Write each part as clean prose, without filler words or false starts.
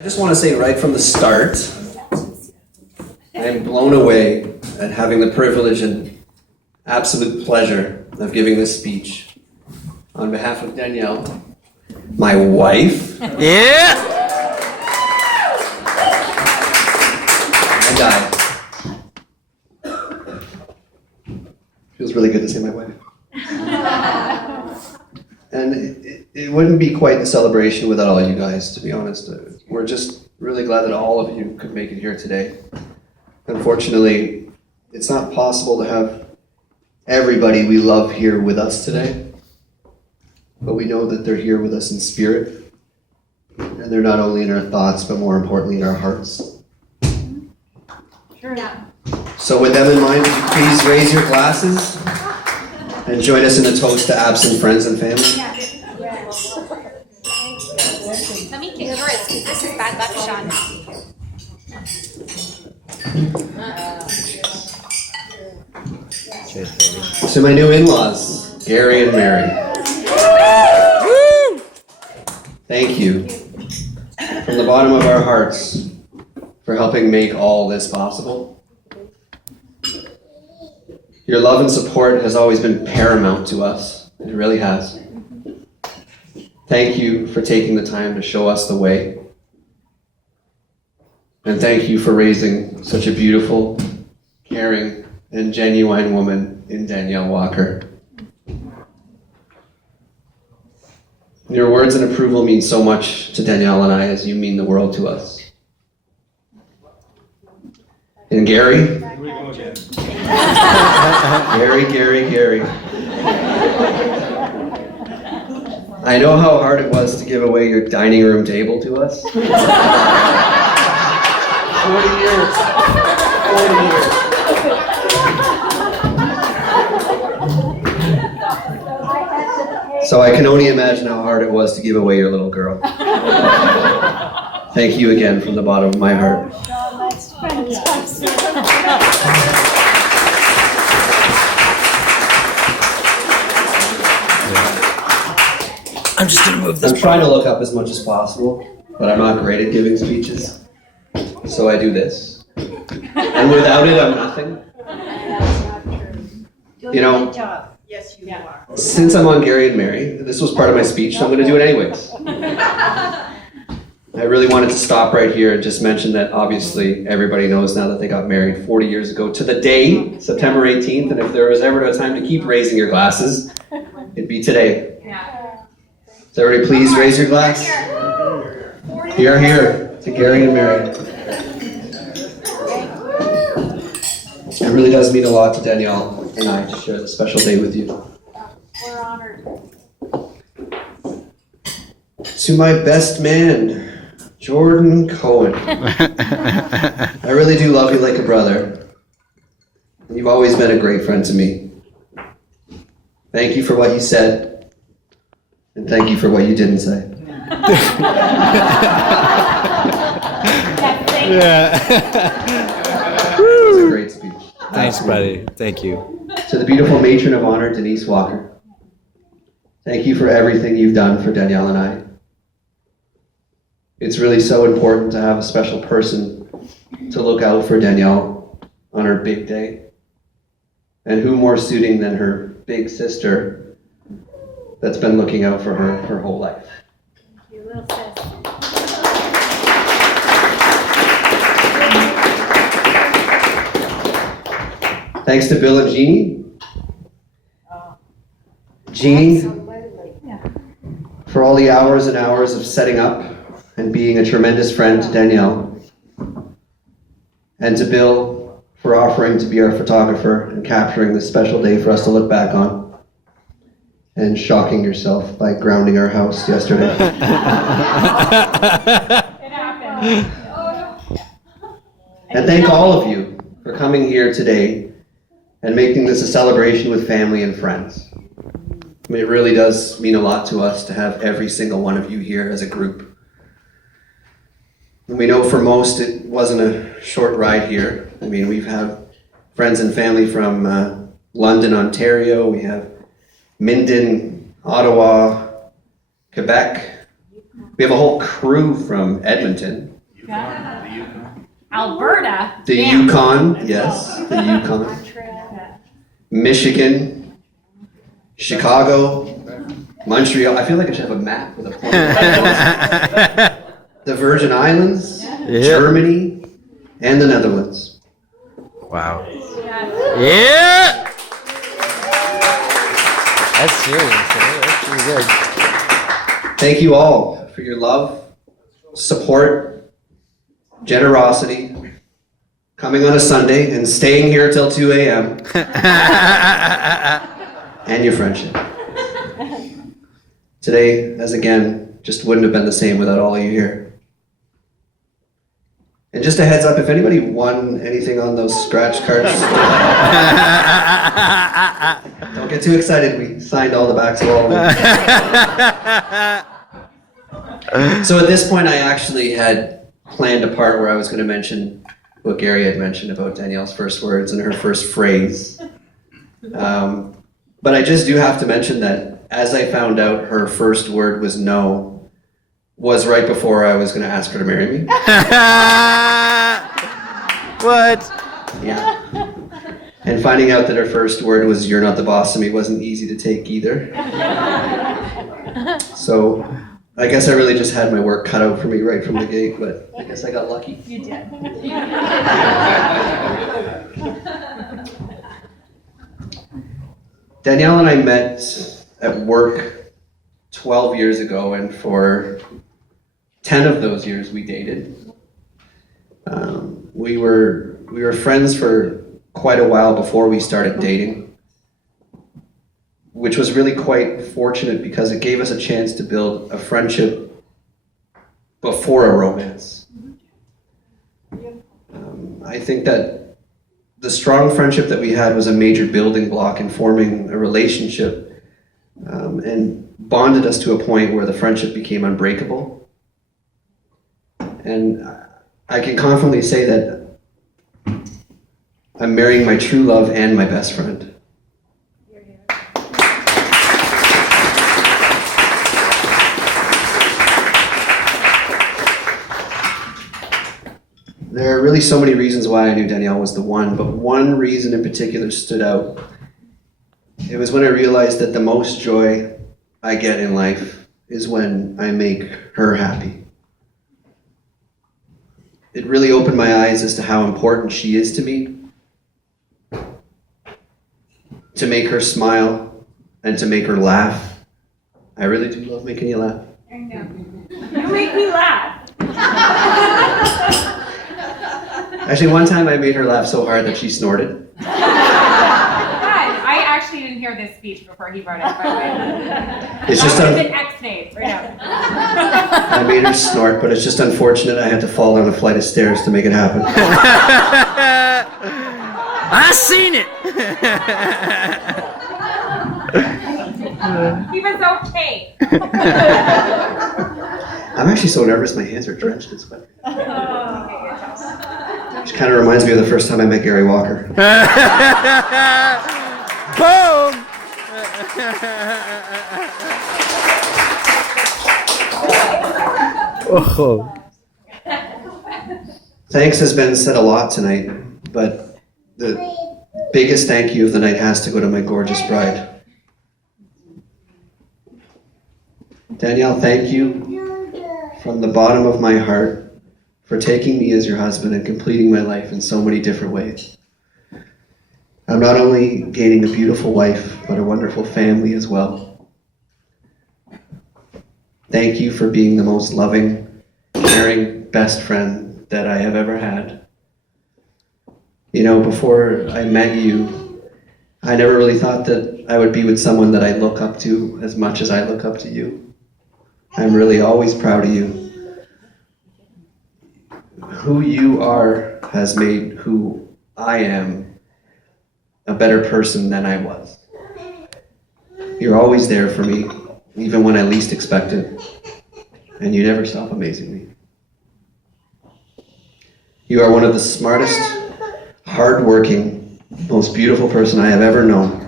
I just want to say right from the start, I am blown away at having the privilege and absolute pleasure of giving this speech on behalf of Danielle, my wife. Yeah! And I. Feels really good to say my wife. And it wouldn't be quite the celebration without all you guys, to be honest. We're just really glad that all of you could make it here today. Unfortunately, it's not possible to have everybody we love here with us today, but we know that they're here with us in spirit, and they're not only in our thoughts, but more importantly in our hearts. Sure. Yeah. So with them in mind, would you please raise your glasses and join us in a toast to absent friends and family? Yeah. Let me kick yours, because this is bad luck, Shaun. To my new in-laws, Gary and Mary. Thank you from the bottom of our hearts for helping make all this possible. Your love and support has always been paramount to us. It really has. Thank you for taking the time to show us the way. And thank you for raising such a beautiful, caring, and genuine woman in Danielle Walker. Your words and approval mean so much to Danielle and I, as you mean the world to us. And Gary? Here we go again. Gary. I know how hard it was to give away your dining room table to us. 40 years. 40 years. So I can only imagine how hard it was to give away your little girl. Thank you again from the bottom of my heart. I'm just gonna move this. I'm trying to look up as much as possible, but I'm not great at giving speeches. So I do this. And without it, I'm nothing. You know, Yes, you are. since I'm on Gary and Mary, this was part of my speech, so I'm going to do it anyways. I really wanted to stop right here and just mention that obviously everybody knows now that they got married 40 years ago to the day, September 18th, and if there was ever a time to keep raising your glasses, it'd be today. So everybody please raise your glass. Here, to Gary and Mary. It really does mean a lot to Danielle and I to share this special day with you. We're honored. To my best man, Jordan Cohen. I really do love you like a brother. You've always been a great friend to me. Thank you for what you said, and thank you for what you didn't say. Yeah. It was a great speech. Thanks, buddy. Thank you. To the beautiful matron of honor, Denise Walker. Thank you for everything you've done for Danielle and I. It's really so important to have a special person to look out for Danielle on her big day. And who more suiting than her big sister that's been looking out for her her whole life. You little sis. Thanks to Bill and Jeannie. Jeannie, for all the hours and hours of setting up and being a tremendous friend to Danielle. And to Bill for offering to be our photographer and capturing this special day for us to look back on. And shocking yourself by grounding our house yesterday. It happened. And thank all of you for coming here today and making this a celebration with family and friends. I mean, it really does mean a lot to us to have every single one of you here as a group. And we know for most it wasn't a short ride here. I mean, we've had friends and family from London, Ontario. We have Minden, Ottawa, Quebec, We have a whole crew from Edmonton. Alberta. The Damn. Yukon, yes, the Yukon. Michigan, Chicago, Montreal. I feel like I should have a map with a point. The Virgin Islands, Germany, and the Netherlands. Wow. Yeah. That's serious. That's pretty good. Thank you all for your love, support, generosity, coming on a Sunday and staying here till 2 a.m. and your friendship. Today, as again, just wouldn't have been the same without all of you here. And just a heads up, if anybody won anything on those scratch cards, don't get too excited. We signed all the backs of all of them. So at this point, I actually had planned a part where I was going to mention what Gary had mentioned about Danielle's first words and her first phrase. But I just do have to mention that as I found out her first word was no, was right before I was going to ask her to marry me. What? Yeah. And finding out that her first word was "you're not the boss of me" wasn't easy to take either. So I guess I really just had my work cut out for me right from the gate, but I guess I got lucky. You did. Danielle and I met at work 12 years ago, and for 10 of those years we dated. We were friends for quite a while before we started dating, which was really quite fortunate because it gave us a chance to build a friendship before a romance. I think that the strong friendship that we had was a major building block in forming a relationship, and bonded us to a point where the friendship became unbreakable. And I can confidently say that I'm marrying my true love and my best friend. There are really so many reasons why I knew Danielle was the one, but one reason in particular stood out. It was when I realized that the most joy I get in life is when I make her happy. It really opened my eyes as to how important she is to me. To make her smile and to make her laugh. I really do love making you laugh. I know. You make me laugh. Actually, one time I made her laugh so hard that she snorted. God, I actually didn't hear this speech before he wrote it, by the way. It's just an X-Name, right now. I made her snort, but it's just unfortunate I had to fall down a flight of stairs to make it happen. I seen it. He was okay. I'm actually so nervous my hands are drenched in sweat. Okay, good job. Which kind of reminds me of the first time I met Gary Walker. Boom. Oh. Thanks has been said a lot tonight, but the biggest thank you of the night has to go to my gorgeous bride. Danielle, thank you from the bottom of my heart for taking me as your husband and completing my life in so many different ways. I'm not only gaining a beautiful wife, but a wonderful family as well. Thank you for being the most loving, caring best friend that I have ever had. You know, before I met you, I never really thought that I would be with someone that I look up to as much as I look up to you. I'm really always proud of you. Who you are has made who I am a better person than I was. You're always there for me, even when I least expect it, and you never stop amazing me. You are one of the smartest, hardworking, most beautiful person I have ever known,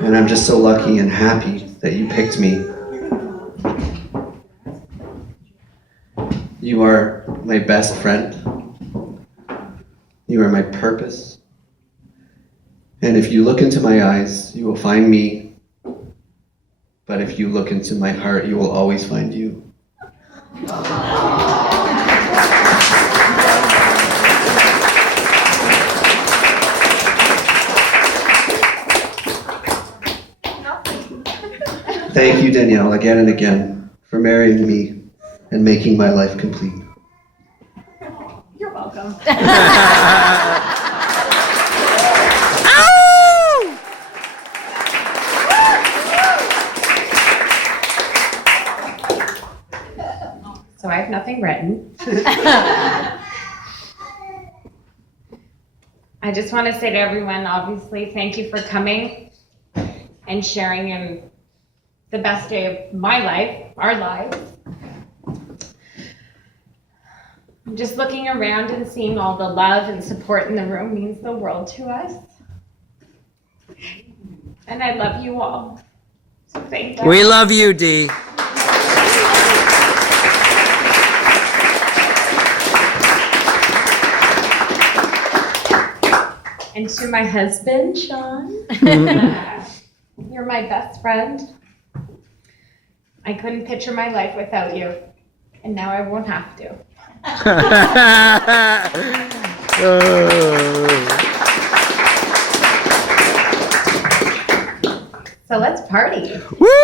and I'm just so lucky and happy that you picked me. You are my best friend. You are my purpose. And if you look into my eyes, you will find me. But if you look into my heart, you will always find you. Thank you, Danielle, again and again, for marrying me and making my life complete. You're welcome. So I have nothing written. I just want to say to everyone, obviously, thank you for coming and sharing in the best day of my life, our lives. Just looking around and seeing all the love and support in the room means the world to us. And I love you all. So thank you. We love you, Dee. And to my husband, Shaun, you're my best friend. I couldn't picture my life without you, and now I won't have to. So let's party. Woo!